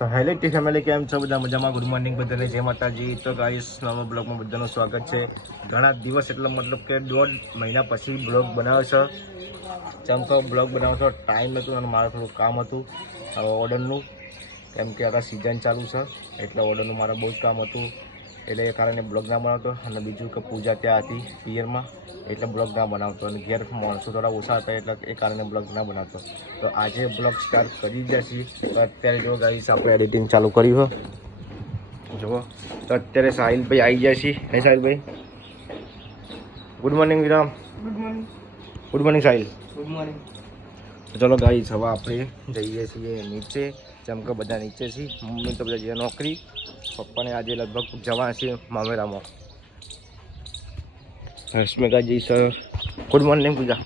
તો hello T family કેમ છો? બધા મજામાં? ગુડ મોર્નિંગ બધાને. જય માતાજી. તો ગાઈસ નવા બ્લોગમાં બધાનું સ્વાગત છે. ઘણા દિવસ એટલે મતલબ કે દોઢ મહિના પછી બ્લોગ બનાવ્યો છે. જેમ કે બ્લોગ બનાવો છો ટાઈમ હતો અને મારું થોડું કામ હતું. ઓર્ડરનું કેમ કે આગળ સિઝન ચાલુ છે. એટલે ઓર્ડરનું મારે બહુ જ કામ હતું. એટલે એ કારણે બ્લોગ ના બનાવતો અને બીજું કે પૂજા ત્યાં હતી પિયરમાં એટલે બ્લોગ ના બનાવતો અને ઘેર માણસો થોડા ઓછા હતા એટલે એ કારણે બ્લોગ ના બનાવતો. તો આજે બ્લોગ સ્ટાર્ટ કરી જ છીએ તો અત્યારે જો ગાઈસ આપણે એડિટિંગ ચાલુ કર્યું છે જુઓ. તો અત્યારે સાહિલભાઈ આવી ગયા છીએ હે સાહિલભાઈ good morning Viram. Good morning good morning Sahil. Good morning ચલો ગાઈસ હવે આપણે જઈએ છીએ નીચે. જેમ કે બધા નીચે છે મમ્મી તો બધા જે નોકરી, પપ્પાને આજે લગભગ જવા છે મામેરામાં. હર્ષમેકાજી સર ગુડ મોર્નિંગ પૂજા.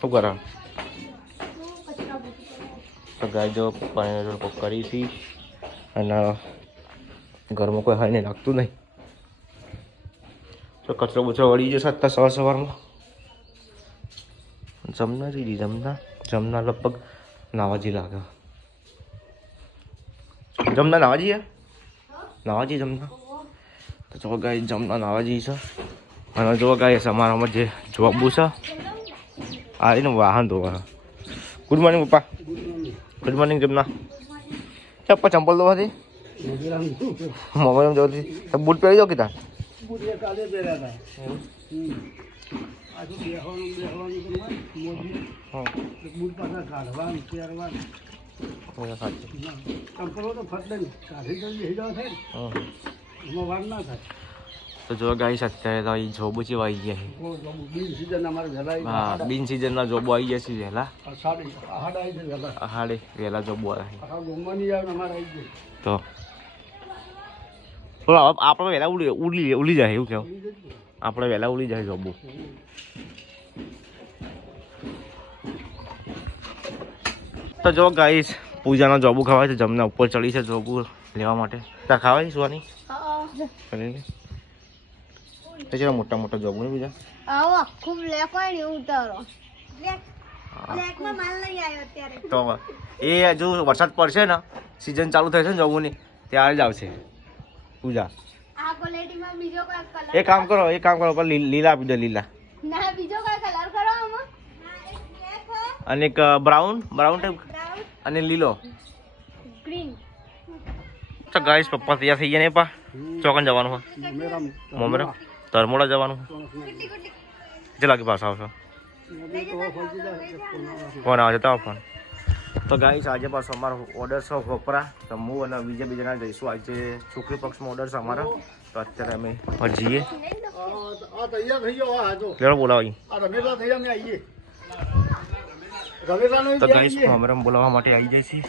શું કરો? સગાઈ જો પપ્પાને જોડે કરી હતી અને ઘરમાં કોઈ હોય નહીં લાગતું નહીં. તો કચરો બચરો વળી જશે અત્યારે સવાર સવારમાં. જમના દીદી જમના. જમના લગભગ નાવાજી લાગે. જમના નાવાજી નાવાજી જમના? તો જો ગાય જમના નાવાજી છે. અને જો ગાય અમારામાં જે જોબુ છે આ એનું વાહન ધોવા ગુડ મોર્નિંગ પપ્પા. Good morning Jamna. ચપ્પા ચંપલ ધોવા હતી મોબાઈલ તો બૂટ પહેરી જાઓ કીધા કાલે પહેર્યા હતા આજુ બેહવાનું બેહવાનું તો હોય મોદી પાછા કાઢવાનું પહેરવાનું સાચું. તો ફટ દઈને કાઢી તો બેસી થાય ને એમાં વાર ના થાય. તો જો ગાઈસ અત્યારે તો અહીં જોબુ છે આવી ગયા છે. બહુ જબુ. બિન સિઝન અમારે વહેલા હા બિન સિઝનના જોબો આવી ગયા છે વહેલા. છે વહેલા. જોબો આવે. તો થોડા આપણે વહેલા ઉડી ઉડી ઉડી જાય એવું કેવું આપણે વહેલા ઉડી જાય જોબુ તો જો ગાઈશ પૂજાનો જોબુ ખાવાય છે જમના ઉપર ચડી છે જોબુ લેવા માટે. ત્યાં ખાવાય સુવાની કરીને મોટા મોટા જોબુ ને બીજા. ખૂબ એવું ઉતારો. તો એ જો વરસાદ પડશે ને સિઝન ચાલુ થશે ને જોબુની ત્યારે જ આવશે. પૂજા. આ ક્વોલિટીમાં બીજો કોઈ કલર એ કામ કરો એ કામ કરો પર લી- લીલા આપી દો લીલા. ના બીજો કોઈ કલર કરો આમાં? અને એક બ્રાઉન બ્રાઉન ટાઈપ અને લીલો. ગ્રીન તો ગાઈસ પપ્પા તૈયાર થઈ ગયા ને પા ચોકન જવાનું હોય મોમેરામ. તરમોડા જવાનું જે લાગે પાસ આવશો. એક. ફોન આવે છે તો ફોન. તો ગાઈસ આજે પાછો અમારો ઓર્ડર છે વપરા તો હું અને બીજા બીજા જઈશું. આજે છોકરી પક્ષમાં ઓર્ડર છે અમારો. તો અત્યારે અમે જઈએ. બોલાવી રમેશાનો તો ગાઈસ અમે બોલાવવા માટે આવી જઈએ છીએ.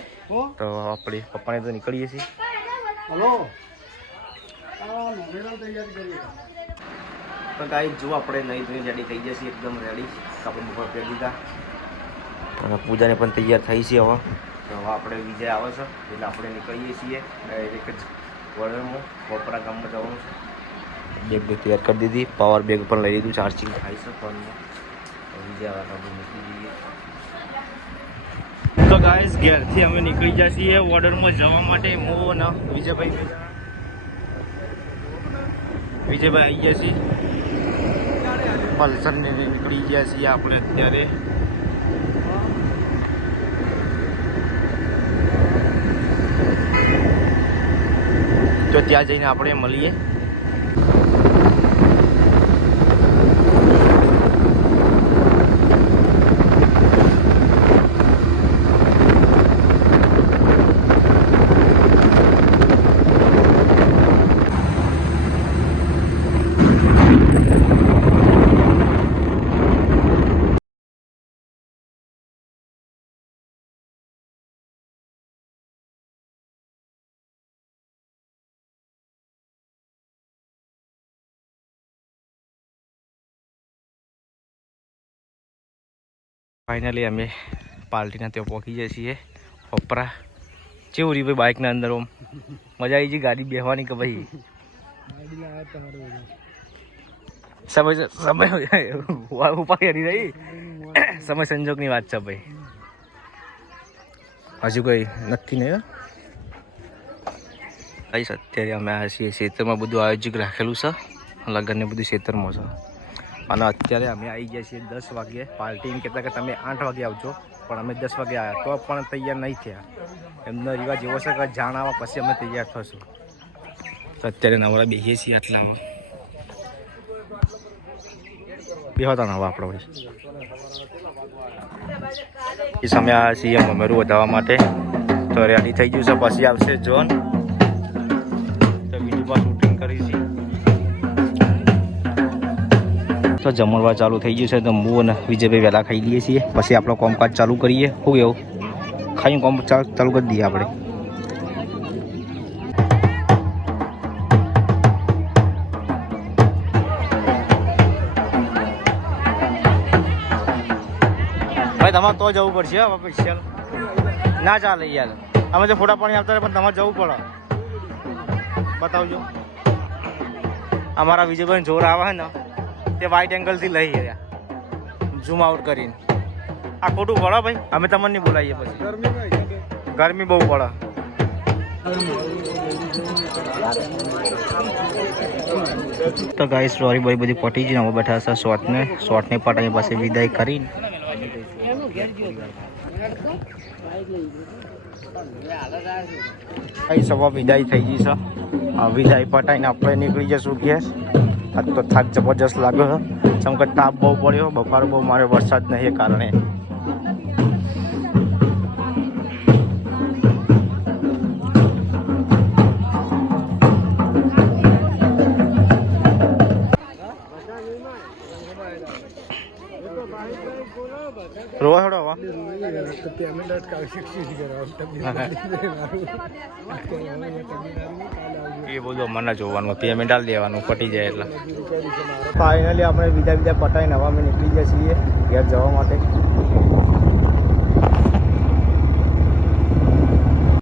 તો આપણે પપ્પાને તો નીકળીએ છીએ. તો ગાઈ જો આપણે નહીં ધોઈ રેડી થઈ જશે એકદમ રેડી આપણે બપોર પહેરી દીધા. અને પૂજાને પણ તૈયાર થઈ છે હવે. તો હવે આપણે વિજય આવે છે. એટલે આપણે નીકળીએ છીએ ડાયરેક્ટ જ વડરમાં વપરા ગામમાં જવાનું છે. બેગ બેગ તૈયાર કરી દીધી. પાવર બેગ પણ લઈ લીધું ચાર્જિંગ થાય છે ફોનમાં વિજય આવે નીકળી જઈએ. તો ગાઈસ ઘેરથી અમે નીકળી ગયા છીએ ઓર્ડરમાં જવા માટે. મો અને વિજયભાઈ વિજયભાઈ આવી ગયા છીએ. પલ્સરને નીકળી ગયા છીએ આપણે અત્યારે. તો ત્યાં જઈને આપણે મળીએ. ફાઇનલી અમે પાર્ટીના ત્યાં પહોંચી જઈએ છીએ. હોપરા કેવું રહ્યું ભાઈ બાઇકના અંદર ઓમ મજા આવી ગઈ ગાડી બેહવાની કે ભાઈ? સમય સમય ઉપાય કરી રહી. સમય સંજોગની વાત છે ભાઈ. હજુ કંઈ નક્કી નહીં અત્યારે અમે આ છીએ ખેતરમાં બધું આયોજક રાખેલું છે. લગ્નને બધું ખેતરમાં છે. અને અત્યારે અમે આવી ગયા છીએ દસ વાગ્યે. પાર્ટી કહેતા કે તમે આઠ વાગે આવજો, પણ અમે દસ વાગે આવ્યા. તો પણ તૈયાર નહીં થયા. એમનો રિવાજ એવો છે કે જાણ આવવા પછી અમે તૈયાર થશું. તો અત્યારે નવરા બેસીએ છીએ આટલા બેહોતા નવા આપણે વળી એ સમય આવ્યા છીએ મમેરું વધારવા માટે. તો રેડી થઈ ગયું છે, પછી આવશે જોન તો બીજું પણ શૂટિંગ કરી તો જમણવાર ચાલુ થઈ ગયું છે તો હું અને વિજયભાઈ વહેલા ખાઈ લઈએ છીએ. પછી આપણો કોમકાજ ચાલુ કરીએ. શું એવું ખાઈને કોમ ચાલુ કરી દઈએ આપણે. ભાઈ, તમારે તો જવું પડશે હવે સ્પેશિયલ ના ચાલે યાર. અમે તો ફોટા પાણી આવતા પણ તમારે જવું પડે. બતાવજો. અમારા વિજયભાઈ જોર આવે ને. તે વાઇટ એંગલથી લઈ ગયા ઝૂમ આઉટ કરીને. આ ખોટું પડે ભાઈ? અમે તમને નહીં બોલાવીએ પછી. ગરમી બહુ પડે. તો ગાઈ સોરી બધી બધી પટી જ અમે બેઠા છે શોર્ટને. શોર્ટને પટાઈ પાસે વિદાય કરીને. સવા વિદાય થઈ ગઈ છે. આ વિદાય પટાઈને આપણે નીકળી જશું ઘેર. આજ તો થાક જબરજસ્ત લાગ્યો છે. કે તાપ બહુ પડ્યો, બફારો બહુ મારે વરસાદ નહીં એ કારણે. એ બધું મને જોવાનું પેમેન્ટ આલી દેવાનું પટી જાય એટલે. ફાઇનલી આપણે બીજા બીજા પટાઈને નવા અમે નીકળી જઈએ છીએ ઘેર જવા માટે.